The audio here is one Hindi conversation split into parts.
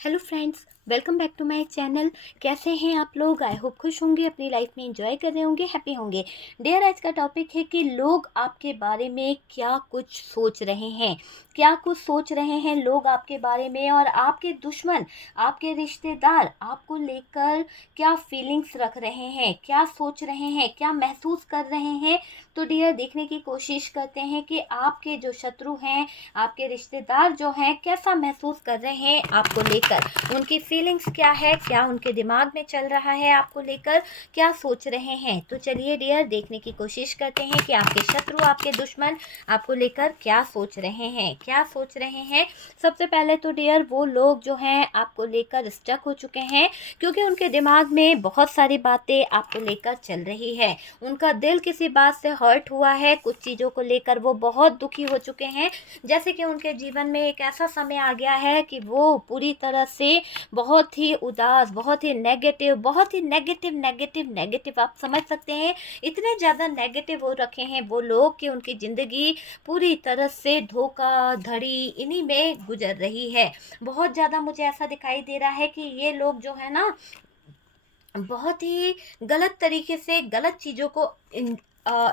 Hello friends, welcome back to my channel. कैसे हैं आप लोग? आई होप खुश होंगे, अपनी लाइफ में एंजॉय कर रहे होंगे, हैप्पी होंगे। डियर, आज का टॉपिक है कि लोग आपके बारे में क्या कुछ सोच रहे हैं। क्या कुछ सोच रहे हैं लोग आपके बारे में, और आपके दुश्मन, आपके रिश्तेदार आपको लेकर क्या फीलिंग्स रख रहे हैं, क्या सोच रहे हैं, क्या महसूस कर रहे हैं। तो डियर, देखने की कोशिश करते हैं कि आपके जो शत्रु हैं, आपके रिश्तेदार जो हैं, कैसा महसूस कर रहे हैं आपको लेकर। उनकी फीलिंग्स क्या है, क्या उनके दिमाग में चल रहा है आपको लेकर, क्या सोच रहे हैं। तो चलिए डियर, देखने की कोशिश करते हैं कि आपके शत्रु, आपके दुश्मन आपको लेकर क्या सोच रहे हैं, क्या सोच रहे हैं। सबसे पहले तो डियर, वो लोग जो हैं आपको लेकर स्टक हो चुके हैं, क्योंकि उनके दिमाग में बहुत सारी बातें आपको लेकर चल रही है। उनका दिल किसी बात से हर्ट हुआ है, कुछ चीज़ों को लेकर वो बहुत दुखी हो चुके हैं। जैसे कि उनके जीवन में एक ऐसा समय आ गया है कि वो पूरी तरह से बहुत ही उदास, बहुत ही नेगेटिव, बहुत ही नेगेटिव नेगेटिव नेगेटिव, आप समझ सकते हैं। इतने ज़्यादा नेगेटिव हो रखे हैं वो लोग कि उनकी ज़िंदगी पूरी तरह से धोखाधड़ी इन्हीं में गुजर रही है। बहुत ज़्यादा मुझे ऐसा दिखाई दे रहा है कि ये लोग जो है ना, बहुत ही गलत तरीके से गलत चीज़ों को अ,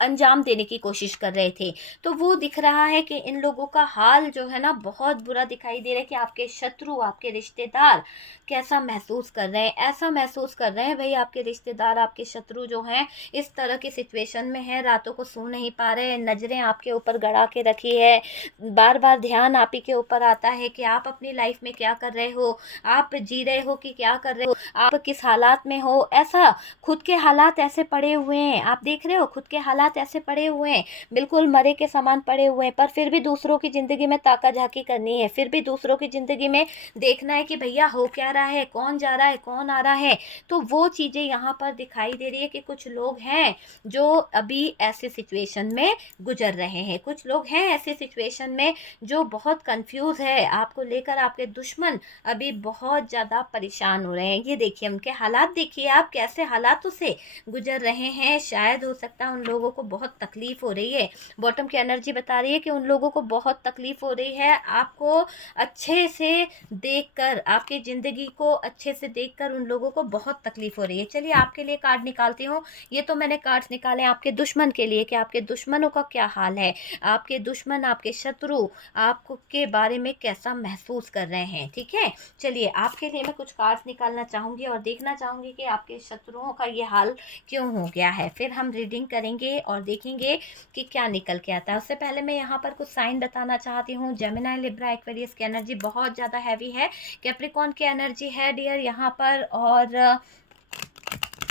अंजाम देने की कोशिश कर रहे थे। तो वो दिख रहा है कि इन लोगों का हाल जो है ना, बहुत बुरा दिखाई दे रहा है कि आपके शत्रु, आपके रिश्तेदार कैसा महसूस कर रहे हैं। ऐसा महसूस कर रहे हैं भाई, आपके रिश्तेदार, आपके शत्रु जो हैं इस तरह की सिचुएशन में हैं, रातों को सो नहीं पा रहे, नज़रें आपके ऊपर गड़ा के रखी है। बार बार ध्यान आप ही के ऊपर आता है कि आप अपनी लाइफ में क्या कर रहे हो, आप जी रहे हो कि क्या कर रहे हो, आप किस हालात में हो। ऐसा खुद के हालात ऐसे पड़े हुए हैं, आप देख रहे हो खुद के हालात ऐसे पड़े हुए हैं, बिल्कुल मरे के समान पड़े हुए हैं, पर फिर भी दूसरों की ज़िंदगी में ताका झाकी करनी है, फिर भी दूसरों की ज़िंदगी में देखना है कि भैया हो क्या रहा है, कौन जा रहा है, कौन आ रहा है। तो वो चीज़ें यहाँ पर दिखाई दे रही है कि कुछ लोग हैं जो अभी ऐसे सिचुएशन में गुजर रहे हैं। कुछ लोग हैं ऐसे सिचुएशन में जो बहुत कंफ्यूज है आपको लेकर। आपके दुश्मन अभी बहुत ज़्यादा परेशान हो रहे हैं। ये देखिए उनके हालात, देखिए आप कैसे हालातों से गुजर रहे हैं। शायद हो सकता है उन लोगों को बहुत तकलीफ़ हो रही है। बॉटम की एनर्जी बता रही है कि उन लोगों को बहुत तकलीफ़ हो रही है। आपको अच्छे से देखकर, आपकी ज़िंदगी को अच्छे से देखकर उन लोगों को बहुत तकलीफ़ हो रही है। चलिए आपके लिए कार्ड निकालती हूँ। ये तो मैंने कार्ड्स निकाले आपके दुश्मन के लिए कि आपके दुश्मनों का क्या हाल है, आपके दुश्मन, आपके शत्रु आपको के बारे में कैसा महसूस कर रहे हैं। ठीक है, चलिए आपके लिए मैं कुछ कार्ड्स निकालना चाहूँगी और देखना चाहूँगी कि आपके शत्रुओं का ये हाल क्यों हो गया है। फिर हम रीडिंग करेंगे और देखेंगे कि क्या निकल के आता है। उससे पहले मैं यहाँ पर कुछ साइन बताना चाहती हूँ। जेमिनी, लिब्रा, एक्वेरियस की एनर्जी बहुत ज़्यादा हैवी है। कैप्रिकॉर्न की एनर्जी है डियर यहाँ पर, और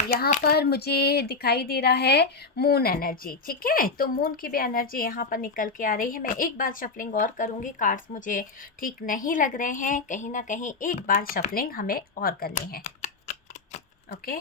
यहाँ पर मुझे दिखाई दे रहा है मून एनर्जी। ठीक है, तो मून की भी एनर्जी यहाँ पर निकल के आ रही है। मैं एक बार शफलिंग और करूँगी, कार्ड्स मुझे ठीक नहीं लग रहे हैं, कहीं ना कहीं एक बार शफलिंग हमें और करनी है। ओके,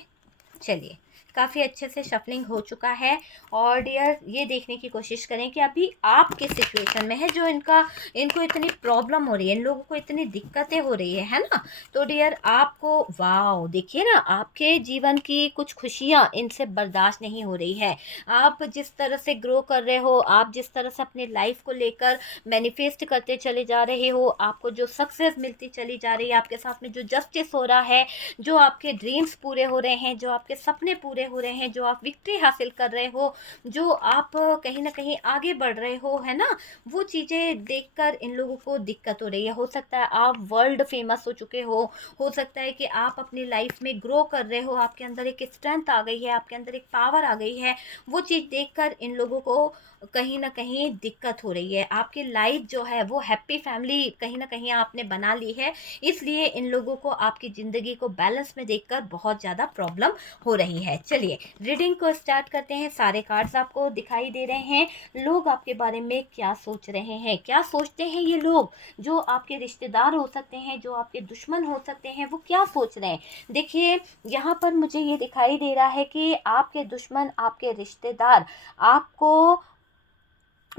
चलिए काफ़ी अच्छे से शफलिंग हो चुका है। और डियर, ये देखने की कोशिश करें कि अभी आप किस सिचुएशन में है जो इनको इतनी प्रॉब्लम हो रही है, इन लोगों को इतनी दिक्कतें हो रही है ना। तो डियर आपको, वाओ, देखिए ना, आपके जीवन की कुछ खुशियाँ इनसे बर्दाश्त नहीं हो रही है। आप जिस तरह से ग्रो कर रहे हो, आप जिस तरह से अपनी लाइफ को लेकर मैनिफेस्ट करते चले जा रहे हो, आपको जो सक्सेस मिलती चली जा रही है, आपके साथ में जो जस्टिस हो रहा है, जो आपके ड्रीम्स पूरे हो रहे हैं, जो आपके सपने पूरे हो रहे हैं, जो आप विक्ट्री हासिल कर रहे हो, जो आप कहीं ना कहीं आगे बढ़ रहे हो, है ना, वो चीज़ें देखकर इन लोगों को दिक्कत हो रही है। हो सकता है आप वर्ल्ड फेमस हो चुके हो सकता है कि आप अपनी लाइफ में ग्रो कर रहे हो, आपके अंदर एक स्ट्रेंथ आ गई है, आपके अंदर एक पावर आ गई है। वो चीज़ देखकर इन लोगों को कहीं ना कहीं दिक्कत हो रही है। आपकी लाइफ जो है वो हैप्पी फैमिली कहीं ना कहीं आपने बना ली है, इसलिए इन लोगों को आपकी ज़िंदगी को बैलेंस में देखकर बहुत ज़्यादा प्रॉब्लम हो रही है। चलिए रीडिंग को स्टार्ट करते हैं। सारे कार्ड्स आपको दिखाई दे रहे हैं। लोग आपके बारे में क्या सोच रहे हैं, क्या सोचते हैं ये लोग, जो आपके रिश्तेदार हो सकते हैं, जो आपके दुश्मन हो सकते हैं, वो क्या सोच रहे हैं। देखिए यहाँ पर मुझे ये दिखाई दे रहा है कि आपके दुश्मन, आपके रिश्तेदार आपको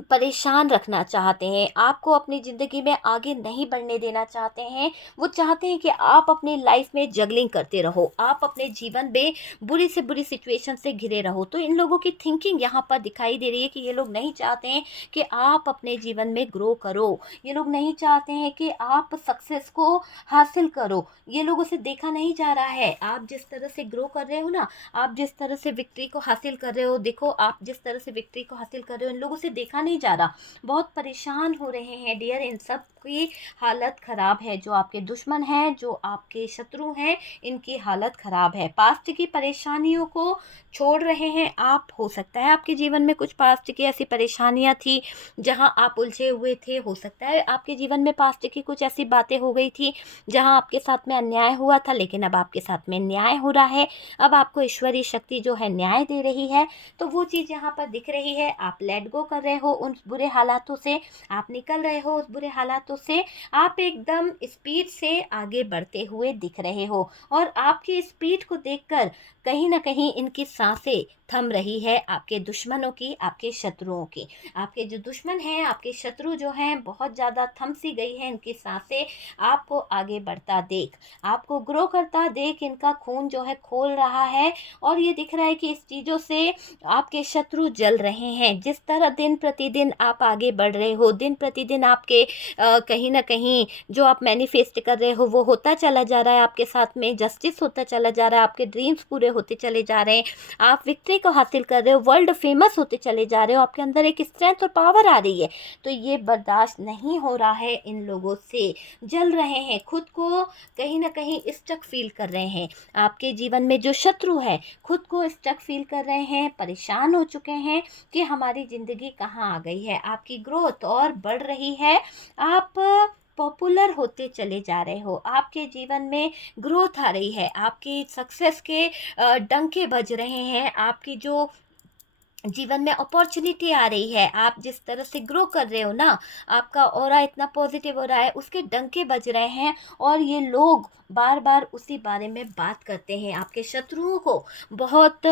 परेशान रखना चाहते हैं, आपको अपनी ज़िंदगी में आगे नहीं बढ़ने देना चाहते हैं। वो चाहते हैं कि आप अपनी लाइफ में जगलिंग करते रहो, आप अपने जीवन में बुरी से बुरी सिचुएशन से घिरे रहो। तो इन लोगों की थिंकिंग यहाँ पर दिखाई दे रही है कि ये लोग नहीं चाहते हैं कि आप अपने जीवन में ग्रो करो। ये लोग नहीं चाहते हैं कि आप सक्सेस को हासिल करो। ये लोगों से देखा नहीं जा रहा है, आप जिस तरह से ग्रो कर रहे हो ना, आप जिस तरह से विक्ट्री को हासिल कर रहे हो, देखो आप जिस तरह से विक्ट्री को हासिल कर रहे हो, इन लोगों से देखा नहीं जा रहा। बहुत परेशान हो रहे हैं डियर, इन सब की हालत ख़राब है। जो आपके दुश्मन हैं, जो आपके शत्रु हैं, इनकी हालत ख़राब है। पास्ट की परेशानियों को छोड़ रहे हैं आप। हो सकता है आपके जीवन में कुछ पास्ट की ऐसी परेशानियां थी जहां आप उलझे हुए थे। हो सकता है आपके जीवन में पास्ट की कुछ ऐसी बातें हो गई थी जहां आपके साथ में अन्याय हुआ था, लेकिन अब आपके साथ में न्याय हो रहा है। अब आपको ईश्वरीय शक्ति जो है न्याय दे रही है। तो वो चीज़ यहाँ पर दिख रही है। आप लेट गो कर रहे हो उन बुरे हालातों से, आप निकल रहे हो उस बुरे हालातों से, आप एकदम स्पीड से आगे बढ़ते हुए दिख रहे हो। और आपकी स्पीड को देखकर कहीं ना कहीं इनकी सांसें थम रही है, आपके दुश्मनों की, आपके शत्रुओं की। आपके जो दुश्मन हैं, आपके शत्रु जो हैं, बहुत ज़्यादा थम सी गई है इनकी सांसें। आपको आगे बढ़ता देख, आपको ग्रो करता देख इनका खून जो है खोल रहा है। और ये दिख रहा है कि इस चीज़ों से आपके शत्रु जल रहे हैं। जिस तरह दिन प्रतिदिन आप आगे बढ़ रहे हो, दिन प्रतिदिन आपके कहीं ना कहीं जो आप मैनिफेस्ट कर रहे हो वो होता चला जा रहा है, आपके साथ में जस्टिस होता चला जा रहा है, आपके ड्रीम्स पूरे होते चले जा रहे हैं, आप विक्ट्री को हासिल कर रहे हो, वर्ल्ड फेमस होते चले जा रहे हो, आपके अंदर एक स्ट्रेंथ और पावर आ रही है। तो ये बर्दाश्त नहीं हो रहा है इन लोगों से, जल रहे हैं, खुद को कहीं ना कहीं स्टक फील कर रहे हैं। आपके जीवन में जो शत्रु है खुद को स्टक फील कर रहे हैं, परेशान हो चुके हैं कि हमारी ज़िंदगी कहाँ आ गई है। आपकी ग्रोथ और बढ़ रही है, आप पॉपुलर होते चले जा रहे हो, आपके जीवन में ग्रोथ आ रही है, आपकी सक्सेस के डंके बज रहे हैं, आपकी जो जीवन में अपॉर्चुनिटी आ रही है, आप जिस तरह से ग्रो कर रहे हो ना, आपका ऑरा इतना पॉजिटिव हो रहा है, उसके डंके बज रहे हैं। और ये लोग बार बार उसी बारे में बात करते हैं। आपके शत्रुओं को बहुत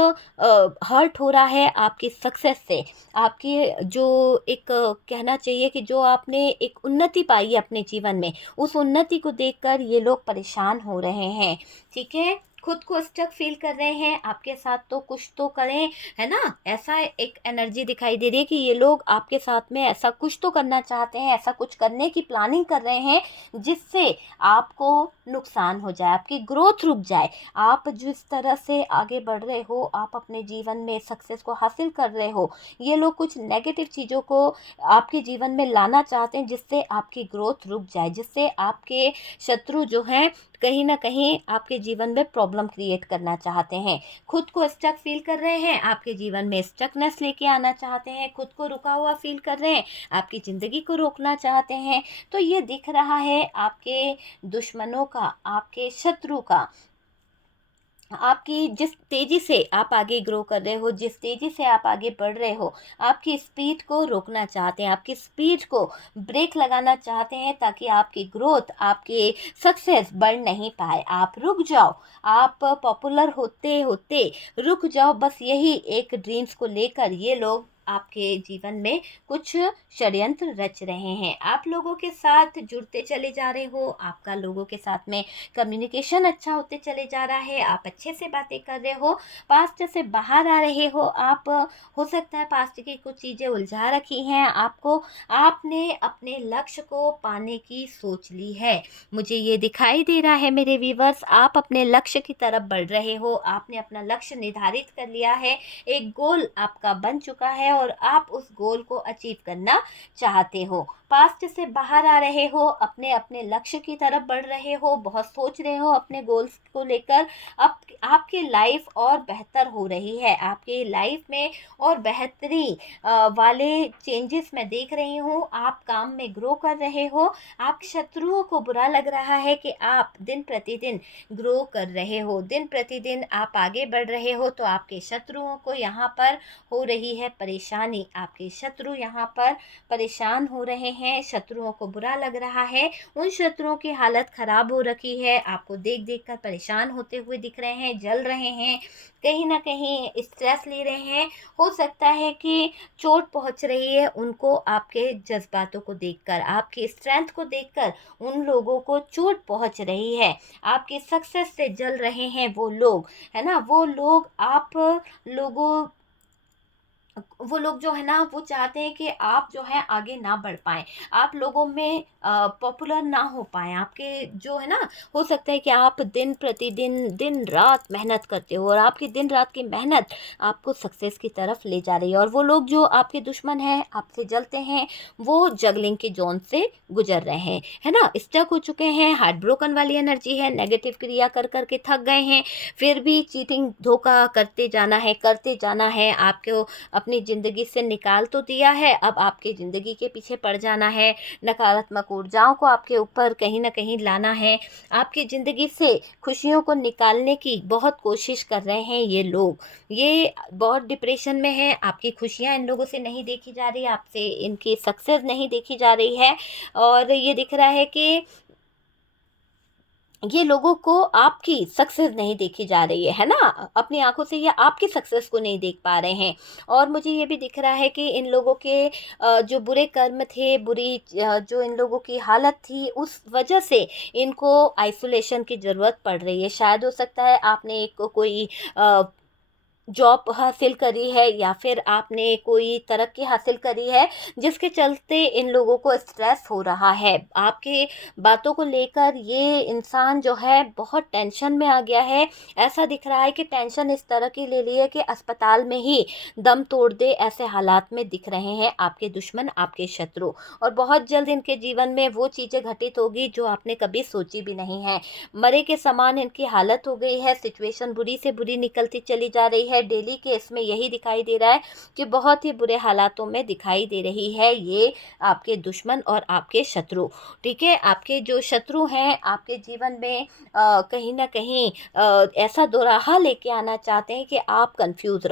हर्ट हो रहा है आपकी सक्सेस से, आपकी जो एक कहना चाहिए कि जो आपने एक उन्नति पाई है अपने जीवन में, उस उन्नति को देखकर ये लोग परेशान हो रहे हैं। ठीक है, खुद को स्टक फील कर रहे हैं, आपके साथ तो कुछ तो करें, है ना। ऐसा एक एनर्जी दिखाई दे रही है कि ये लोग आपके साथ में ऐसा कुछ तो करना चाहते हैं, ऐसा कुछ करने की प्लानिंग कर रहे हैं जिससे आपको नुकसान हो जाए, आपकी ग्रोथ रुक जाए। आप जिस तरह से आगे बढ़ रहे हो, आप अपने जीवन में सक्सेस को हासिल कर रहे हो, ये लोग कुछ नेगेटिव चीज़ों को आपके जीवन में लाना चाहते हैं जिससे आपकी ग्रोथ रुक जाए, जिससे आपके शत्रु जो हैं कहीं ना कहीं आपके जीवन में प्रॉब्लम क्रिएट करना चाहते हैं। खुद को स्टक फील कर रहे हैं, आपके जीवन में स्टकनेस लेके आना चाहते हैं, खुद को रुका हुआ फील कर रहे हैं, आपकी ज़िंदगी को रोकना चाहते हैं। तो ये दिख रहा है आपके दुश्मनों का, आपके शत्रु का। आपकी जिस तेज़ी से आप आगे ग्रो कर रहे हो, जिस तेज़ी से आप आगे बढ़ रहे हो, आपकी स्पीड को रोकना चाहते हैं, आपकी स्पीड को ब्रेक लगाना चाहते हैं ताकि आपकी ग्रोथ, आपकी सक्सेस बढ़ नहीं पाए। आप रुक जाओ, आप पॉपुलर होते होते रुक जाओ, बस यही एक ड्रीम्स को लेकर ये लोग आपके जीवन में कुछ षड्यंत्र रच रहे हैं। आप लोगों के साथ जुड़ते चले जा रहे हो, आपका लोगों के साथ में कम्युनिकेशन अच्छा होते चले जा रहा है, आप अच्छे से बातें कर रहे हो, पास्ट से बाहर आ रहे हो आप। हो सकता है पास्ट की कुछ चीज़ें उलझा रखी हैं आपको, आपने अपने लक्ष्य को पाने की सोच ली है। मुझे ये दिखाई दे रहा है मेरे व्यूवर्स, आप अपने लक्ष्य की तरफ बढ़ रहे हो, आपने अपना लक्ष्य निर्धारित कर लिया है, एक गोल आपका बन चुका है और आप उस गोल को अचीव करना चाहते हो। पास्ट से बाहर आ रहे हो, अपने अपने लक्ष्य की तरफ बढ़ रहे हो, बहुत सोच रहे हो अपने गोल्स को लेकर। अब आपकी लाइफ और बेहतर हो रही है, आपके लाइफ में और बेहतरी वाले चेंजेस मैं देख रही हूँ। आप काम में ग्रो कर रहे हो, आप शत्रुओं को बुरा लग रहा है कि आप दिन प्रतिदिन ग्रो कर रहे हो, दिन प्रतिदिन आप आगे बढ़ रहे हो, तो आपके शत्रुओं को यहाँ पर हो रही है परेशानी। परेशानी, आपके शत्रु यहाँ पर परेशान हो रहे हैं, शत्रुओं को बुरा लग रहा है, उन शत्रुओं की हालत ख़राब हो रखी है, आपको देख कर परेशान होते हुए दिख रहे हैं, जल रहे हैं, कहीं न कहीं स्ट्रेस ले रहे हैं। हो सकता है कि चोट पहुँच रही है उनको आपके जज़्बातों को देखकर, आपकी स्ट्रेंथ को देखकर उन लोगों को चोट पहुँच रही है। आपकी सक्सेस से जल रहे हैं वो लोग, है ना? लोगों वो लोग जो है ना, वो चाहते हैं कि आप जो है आगे ना बढ़ पाएँ, आप लोगों में पॉपुलर ना हो पाएँ, आपके जो है ना, हो सकता है कि आप दिन प्रतिदिन, दिन-रात मेहनत करते हो और आपकी दिन-रात की मेहनत आपको सक्सेस की तरफ ले जा रही है, और वो लोग जो आपके दुश्मन हैं, आपसे जलते हैं, वो जगलिंग के ज़ोन से गुज़र रहे हैं, है ना? स्टक हो चुके हैं, हार्ट ब्रोकन वाली एनर्जी है, नेगेटिव क्रिया कर के थक गए हैं, फिर भी चीटिंग, धोखा करते जाना है, आपको अपनी ज़िंदगी से निकाल तो दिया है, अब आपकी ज़िंदगी के पीछे पड़ जाना है, नकारात्मक ऊर्जाओं को आपके ऊपर कहीं न कहीं लाना है, आपकी ज़िंदगी से खुशियों को निकालने की बहुत कोशिश कर रहे हैं ये लोग। ये बहुत डिप्रेशन में हैं, आपकी खुशियाँ इन लोगों से नहीं देखी जा रही, आपसे इनकी सक्सेस नहीं देखी जा रही है, और ये दिख रहा है कि ये लोगों को आपकी सक्सेस नहीं देखी जा रही है ना? अपनी आँखों से ये आपकी सक्सेस को नहीं देख पा रहे हैं, और मुझे ये भी दिख रहा है कि इन लोगों के जो बुरे कर्म थे, जो इन लोगों की हालत थी, उस वजह से इनको आइसोलेशन की ज़रूरत पड़ रही है। शायद हो सकता है आपने एक कोई अ, जॉब हासिल करी है, या फिर आपने कोई तरक्की हासिल करी है, जिसके चलते इन लोगों को स्ट्रेस हो रहा है। आपके बातों को लेकर ये इंसान जो है बहुत टेंशन में आ गया है। ऐसा दिख रहा है कि टेंशन इस तरह की ले ली है कि अस्पताल में ही दम तोड़ दे, ऐसे हालात में दिख रहे हैं आपके दुश्मन, आपके शत्रु। और बहुत जल्द इनके जीवन में वो चीज़ें घटित होगी जो आपने कभी सोची भी नहीं है। मरे के समान इनकी हालत हो गई है, सिचुएशन बुरी से बुरी निकलती चली जा रही है। डेली केस में यही दिखाई दे रहा है कि बहुत ही बुरे हालातों में दिखाई दे रही है ये आपके दुश्मन और आपके शत्रु। ठीक है? आपके जो शत्रु हैं आपके जीवन में कहीं न कहीं ऐसा दोराहा लेके आना चाहते हैं कि आप कन्फ्यूज़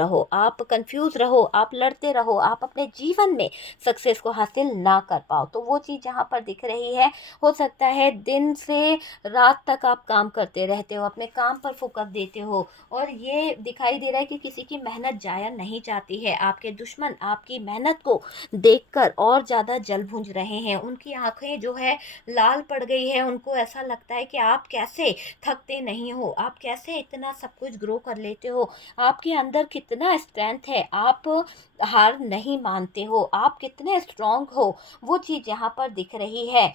रहो, आप लड़ते रहो, आप अपने जीवन में सक्सेस को हासिल ना कर पाओ। तो वो चीज़ यहाँ पर दिख रही है। हो सकता है दिन से रात तक आप काम करते रहते हो, अपने काम पर फ़ोकस देते हो, और ये दिखाई दे रहा है कि किसी की मेहनत ज़ाया नहीं जाती है। आपके दुश्मन आपकी मेहनत को देखकर और ज़्यादा जल भुन रहे हैं। उनकी आँखें जो है लाल पड़ गई है, उनको ऐसा लगता है कि आप कैसे थकते नहीं हो, आप कैसे इतना सब कुछ ग्रो कर लेते हो, आपके अंदर कितना स्ट्रेंथ है, आप हार नहीं मानते हो, आप कितने स्ट्रॉन्ग हो, वो चीज़ यहाँ पर दिख रही है।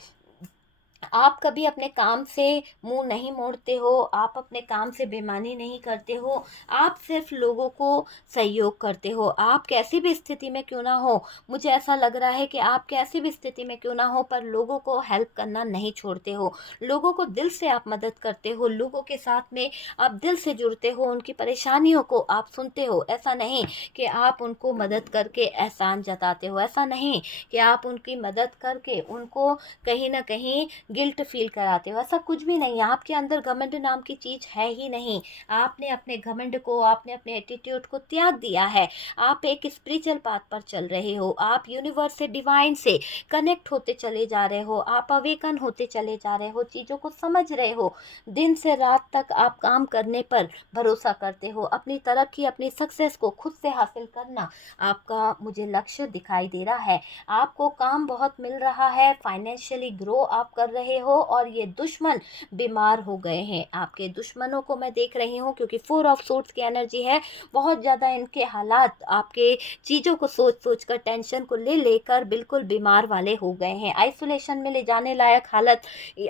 आप कभी अपने काम से मुँह नहीं मोड़ते हो, आप अपने काम से बेईमानी नहीं करते हो, आप सिर्फ़ लोगों को सहयोग करते हो। आप कैसी भी स्थिति में क्यों ना हो, मुझे ऐसा लग रहा है कि आप कैसी भी स्थिति में क्यों ना हो, पर लोगों को हेल्प करना नहीं छोड़ते हो। लोगों को दिल से आप मदद करते हो, लोगों के साथ में आप दिल से जुड़ते हो, उनकी परेशानियों को आप सुनते हो। ऐसा नहीं कि आप उनको मदद करके एहसान जताते हो, ऐसा नहीं कि आप उनकी मदद करके उनको कहीं न कहीं गिल्ट फ़ील कराते हो, ऐसा कुछ भी नहीं है। आपके अंदर घमंड नाम की चीज़ है ही नहीं। आपने अपने घमंड को, आपने अपने एटीट्यूड को त्याग दिया है। आप एक स्पिरिचुअल पाथ पर चल रहे हो, आप यूनिवर्स से, डिवाइन से कनेक्ट होते चले जा रहे हो, आप अवेकन होते चले जा रहे हो, चीज़ों को समझ रहे हो। दिन से रात तक आप काम करने पर भरोसा करते हो। अपनी तरक्की, अपनी सक्सेस को खुद से हासिल करना आपका मुझे लक्ष्य दिखाई दे रहा है। आपको काम बहुत मिल रहा है, फाइनेंशियली ग्रो आप कर रहे हो, और ये दुश्मन बीमार हो गए हैं। आपके दुश्मनों को मैं देख रही हूँ, क्योंकि 4 ऑफ सोर्ड्स की एनर्जी है। बहुत ज़्यादा इनके हालात आपके चीज़ों को सोच कर, टेंशन को ले लेकर बिल्कुल बीमार वाले हो गए हैं। आइसोलेशन में ले जाने लायक हालत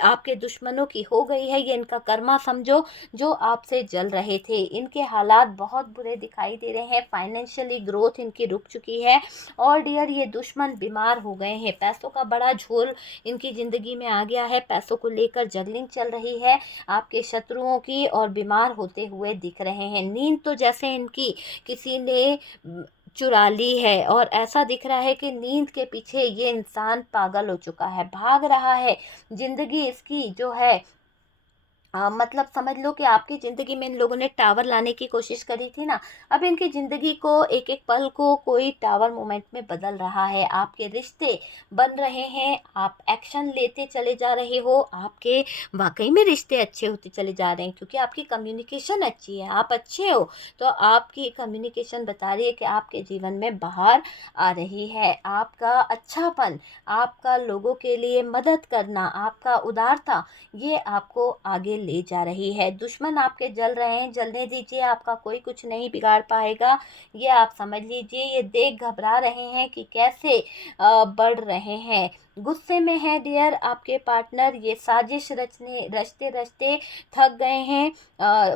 आपके दुश्मनों की हो गई है। ये इनका कर्मा समझो, जो आपसे जल रहे थे। इनके हालात बहुत बुरे दिखाई दे रहे हैं। फाइनेंशियली ग्रोथ इनकी रुक चुकी है, और डियर ये दुश्मन बीमार हो गए हैं। पैसों का बड़ा झोल इनकी ज़िंदगी में आ गया है, पैसों को लेकर जगलिंग चल रही है आपके शत्रुओं की, और बीमार होते हुए दिख रहे हैं। नींद तो जैसे इनकी किसी ने चुरा ली है, और ऐसा दिख रहा है कि नींद के पीछे ये इंसान पागल हो चुका है, भाग रहा है। ज़िंदगी इसकी जो है मतलब समझ लो कि आपकी ज़िंदगी में इन लोगों ने टावर लाने की कोशिश करी थी ना, अब इनकी ज़िंदगी को एक एक पल को कोई टावर मोमेंट में बदल रहा है। आपके रिश्ते बन रहे हैं, आप एक्शन लेते चले जा रहे हो, आपके वाकई में रिश्ते अच्छे होते चले जा रहे हैं क्योंकि आपकी कम्युनिकेशन अच्छी है, आप अच्छे हो। तो आपकी कम्युनिकेशन बता रही है कि आपके जीवन में बाहर आ रही है। आपका अच्छापन, आपका लोगों के लिए मदद करना, आपका उदारता, ये आपको आगे ले जा रही है। दुश्मन आपके जल रहे हैं, जलने दीजिए, आपका कोई कुछ नहीं बिगाड़ पाएगा। ये आप समझ लीजिए, ये देख घबरा रहे हैं कि कैसे बढ़ रहे हैं। गुस्से में है डियर आपके पार्टनर, ये साजिश रचने रचते रचते थक गए हैं।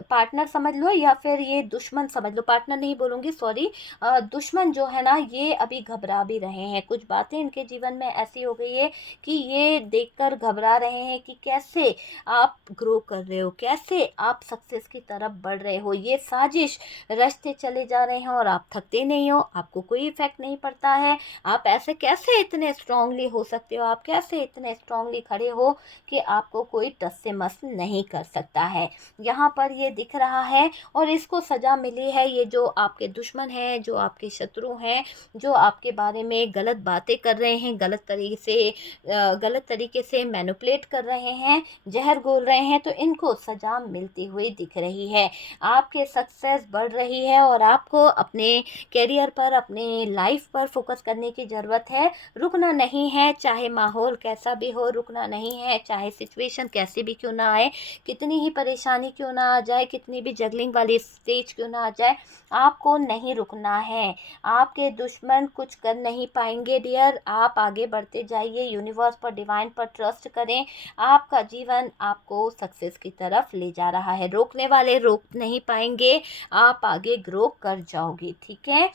पार्टनर समझ लो या फिर ये दुश्मन समझ लो, पार्टनर नहीं बोलूँगी, सॉरी। दुश्मन जो है ना, ये अभी घबरा भी रहे हैं। कुछ बातें इनके जीवन में ऐसी हो गई है कि ये देखकर घबरा रहे हैं कि कैसे आप ग्रो कर रहे हो, कैसे आप सक्सेस की तरफ बढ़ रहे हो। ये साजिश रचते चले जा रहे हैं और आप थकते नहीं हो, आपको कोई इफेक्ट नहीं पड़ता है। आप ऐसे कैसे इतने स्ट्रांगली हो सकते हो, आप कैसे इतने स्ट्रांगली खड़े हो कि आपको कोई टस से मस नहीं कर सकता है। यहाँ पर ये दिख रहा है और इसको सज़ा मिली है। ये जो आपके दुश्मन हैं, जो आपके शत्रु हैं, जो आपके बारे में गलत बातें कर रहे हैं, गलत तरीके से मैनिपुलेट कर रहे हैं, जहर घोल रहे हैं, तो इनको सज़ा मिलती हुई दिख रही है। आपके सक्सेस बढ़ रही है और आपको अपने करियर पर, अपने लाइफ पर फोकस करने की ज़रूरत है। रुकना नहीं है, चाहे माहौल कैसा भी हो, रुकना नहीं है, चाहे सिचुएशन कैसी भी क्यों ना आए, कितनी ही परेशानी क्यों ना आ जाए, कितनी भी जगलिंग वाली स्टेज क्यों ना आ जाए, आपको नहीं रुकना है। आपके दुश्मन कुछ कर नहीं पाएंगे डियर, आप आगे बढ़ते जाइए, यूनिवर्स पर, डिवाइन पर ट्रस्ट करें। आपका जीवन आपको सक्सेस की तरफ ले जा रहा है, रोकने वाले रोक नहीं पाएंगे, आप आगे ग्रो कर जाओगे, ठीक है।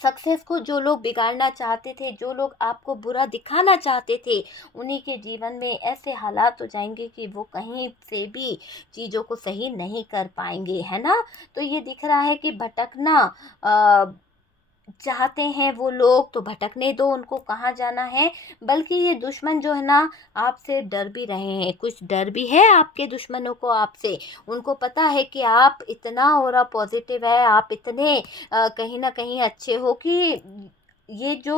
सक्सेस को जो लोग बिगाड़ना चाहते थे, जो लोग आपको बुरा दिखाना चाहते थे, उन्हीं के जीवन में ऐसे हालात हो जाएंगे कि वो कहीं से भी चीज़ों को सही नहीं कर पाएंगे, है ना। तो ये दिख रहा है कि भटकना चाहते हैं वो लोग, तो भटकने दो, उनको कहाँ जाना है। बल्कि ये दुश्मन जो है ना, आपसे डर भी रहे हैं, कुछ डर भी है आपके दुश्मनों को आपसे। उनको पता है कि आप इतना ऑरा पॉजिटिव है, आप इतने कहीं ना कहीं अच्छे हो कि ये जो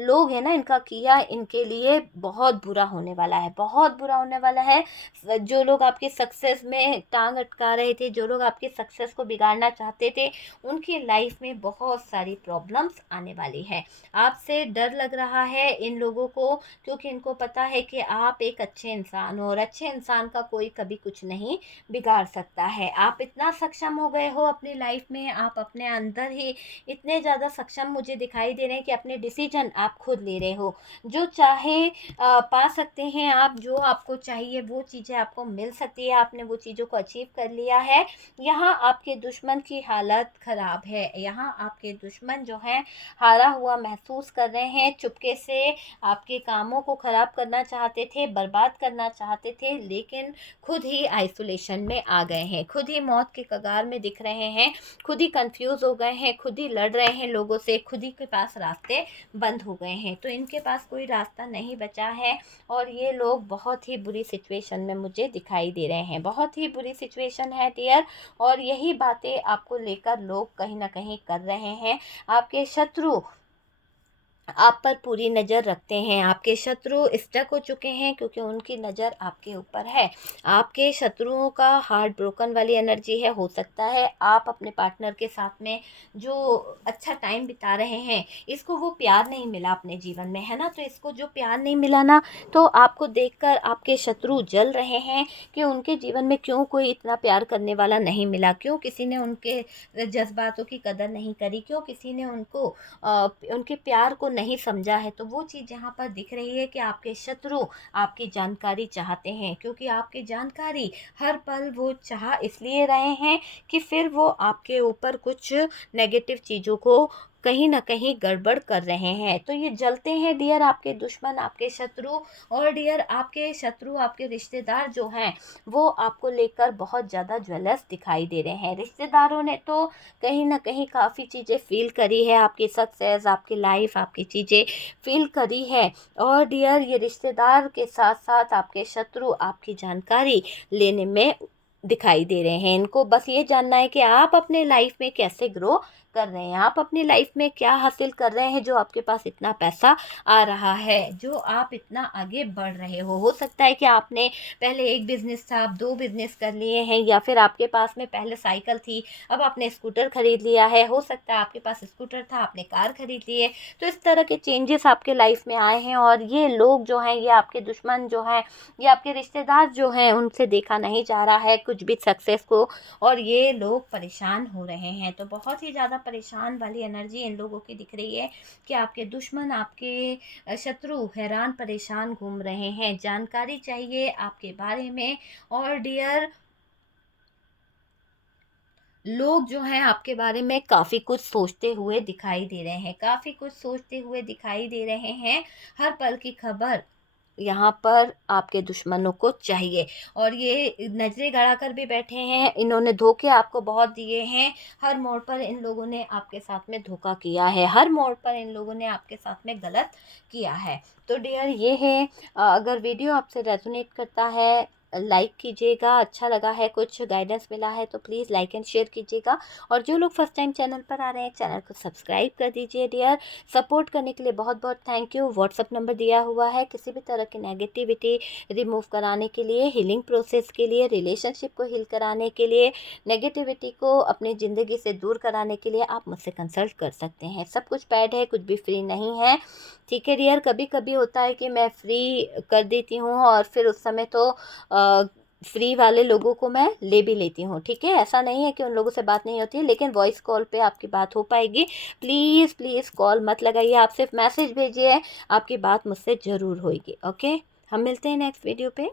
लोग हैं ना, इनका किया इनके लिए बहुत बुरा होने वाला है, बहुत बुरा होने वाला है। जो लोग आपके सक्सेस में टांग अटका रहे थे, जो लोग आपके सक्सेस को बिगाड़ना चाहते थे, उनकी लाइफ में बहुत सारी प्रॉब्लम्स आने वाली है। आपसे डर लग रहा है इन लोगों को, क्योंकि इनको पता है कि आप एक अच्छे इंसान हो और अच्छे इंसान का कोई कभी कुछ नहीं बिगाड़ सकता है। आप इतना सक्षम हो गए हो अपनी लाइफ में, आप अपने अंदर ही इतने ज़्यादा सक्षम मुझे दिखाई दे रहे हैं कि अपने डिसीजन आप खुद ले रहे हो। जो चाहे पा सकते हैं आप, जो आपको चाहिए वो चीज़ें आपको मिल सकती है, आपने वो चीज़ों को अचीव कर लिया है। यहाँ आपके दुश्मन की हालत ख़राब है, यहाँ आपके दुश्मन जो हैं हारा हुआ महसूस कर रहे हैं, चुपके से आपके कामों को ख़राब करना चाहते थे, बर्बाद करना चाहते थे, लेकिन खुद ही आइसोलेशन में आ गए हैं, खुद ही मौत के कगार में दिख रहे हैं, खुद ही कंफ्यूज हो गए हैं, खुद ही लड़ रहे हैं लोगों से, खुद ही के पास रास्ते बंद हो गए हैं। तो इनके पास कोई रास्ता नहीं बचा है और ये लोग बहुत ही बुरी सिचुएशन में मुझे दिखाई दे रहे हैं, बहुत ही बुरी सिचुएशन है डियर। और यही बातें आपको लेकर लोग कहीं ना कहीं कर रहे हैं। आपके शत्रु आप पर पूरी नज़र रखते हैं, आपके शत्रु स्टक हो चुके हैं क्योंकि उनकी नज़र आपके ऊपर है। आपके शत्रुओं का हार्ट ब्रोकन वाली एनर्जी है। हो सकता है आप अपने पार्टनर के साथ में जो अच्छा टाइम बिता रहे हैं, इसको वो प्यार नहीं मिला अपने जीवन में, है ना। तो इसको जो प्यार नहीं मिला ना, तो आपको देखकर आपके शत्रु जल रहे हैं कि उनके जीवन में क्यों कोई इतना प्यार करने वाला नहीं मिला, क्यों किसी ने उनके जज्बातों की कदर नहीं करी, क्यों किसी ने उनके प्यार को नहीं समझा है। तो वो चीज़ यहाँ पर दिख रही है कि आपके शत्रु आपकी जानकारी चाहते हैं, क्योंकि आपकी जानकारी हर पल वो चाह इसलिए रहे हैं कि फिर वो आपके ऊपर कुछ नेगेटिव चीज़ों को कहीं ना कहीं गड़बड़ कर रहे हैं। तो ये जलते हैं डियर आपके दुश्मन, आपके शत्रु। और डियर आपके शत्रु, आपके रिश्तेदार जो हैं वो आपको लेकर बहुत ज़्यादा ज्वेलस दिखाई दे रहे हैं। रिश्तेदारों ने तो कहीं ना कहीं काफ़ी चीज़ें फील करी है, आपकी सक्सेस, आपकी लाइफ, आपकी चीज़ें फील करी है। और डियर ये रिश्तेदार के साथ साथ आपके शत्रु आपकी जानकारी लेने में दिखाई दे रहे हैं। इनको बस ये जानना है कि आप अपने लाइफ में कैसे ग्रो कर रहे हैं, आप अपनी लाइफ में क्या हासिल कर रहे हैं, जो आपके पास इतना पैसा आ रहा है, जो आप इतना आगे बढ़ रहे हो सकता है कि आपने पहले एक बिजनेस था, आप 2 बिजनेस कर लिए हैं, या फिर आपके पास में पहले साइकिल थी, अब आपने स्कूटर खरीद लिया है। हो सकता है आपके पास स्कूटर था, आपने कार खरीद ली है। तो इस तरह के चेंजेस आपके लाइफ में आए हैं, और ये लोग जो हैं, ये आपके दुश्मन जो हैं, ये आपके रिश्तेदार जो हैं, उनसे देखा नहीं जा रहा है कुछ भी सक्सेस को, और ये लोग परेशान हो रहे हैं। तो बहुत ही ज़्यादा परेशान वाली एनर्जी इन लोगों की दिख रही है कि आपके दुश्मन, आपके शत्रु हैरान परेशान घूम रहे हैं, जानकारी चाहिए आपके बारे में। और डियर लोग जो हैं आपके बारे में काफ़ी कुछ सोचते हुए दिखाई दे रहे हैं, काफ़ी कुछ सोचते हुए दिखाई दे रहे हैं। हर पल की खबर यहाँ पर आपके दुश्मनों को चाहिए, और ये नजरें गड़ा कर भी बैठे हैं। इन्होंने धोखे आपको बहुत दिए हैं, हर मोड़ पर इन लोगों ने आपके साथ में धोखा किया है, हर मोड़ पर इन लोगों ने आपके साथ में गलत किया है। तो डियर ये है, अगर वीडियो आपसे रेजोनेट करता है लाइक कीजिएगा, अच्छा लगा है, कुछ गाइडेंस मिला है तो प्लीज़ लाइक एंड शेयर कीजिएगा। और जो लोग फर्स्ट टाइम चैनल पर आ रहे हैं, चैनल को सब्सक्राइब कर दीजिए डियर। सपोर्ट करने के लिए बहुत बहुत थैंक यू। व्हाट्सअप नंबर दिया हुआ है, किसी भी तरह की नेगेटिविटी रिमूव कराने के लिए, हीलिंग प्रोसेस के लिए, रिलेशनशिप को हील कराने के लिए, नेगेटिविटी को अपनी ज़िंदगी से दूर कराने के लिए आप मुझसे कंसल्ट कर सकते हैं। सब कुछ पेड है, कुछ भी फ्री नहीं है, ठीक है डियर। कभी कभी होता है कि मैं फ्री कर देती हूँ, और फिर उस समय तो फ्री वाले लोगों को मैं ले भी लेती हूँ, ठीक है। ऐसा नहीं है कि उन लोगों से बात नहीं होती है, लेकिन वॉइस कॉल पे आपकी बात हो पाएगी। प्लीज़ प्लीज़ कॉल मत लगाइए, आप सिर्फ मैसेज भेजिए, आपकी बात मुझसे ज़रूर होगी। ओके, हम मिलते हैं नेक्स्ट वीडियो पे।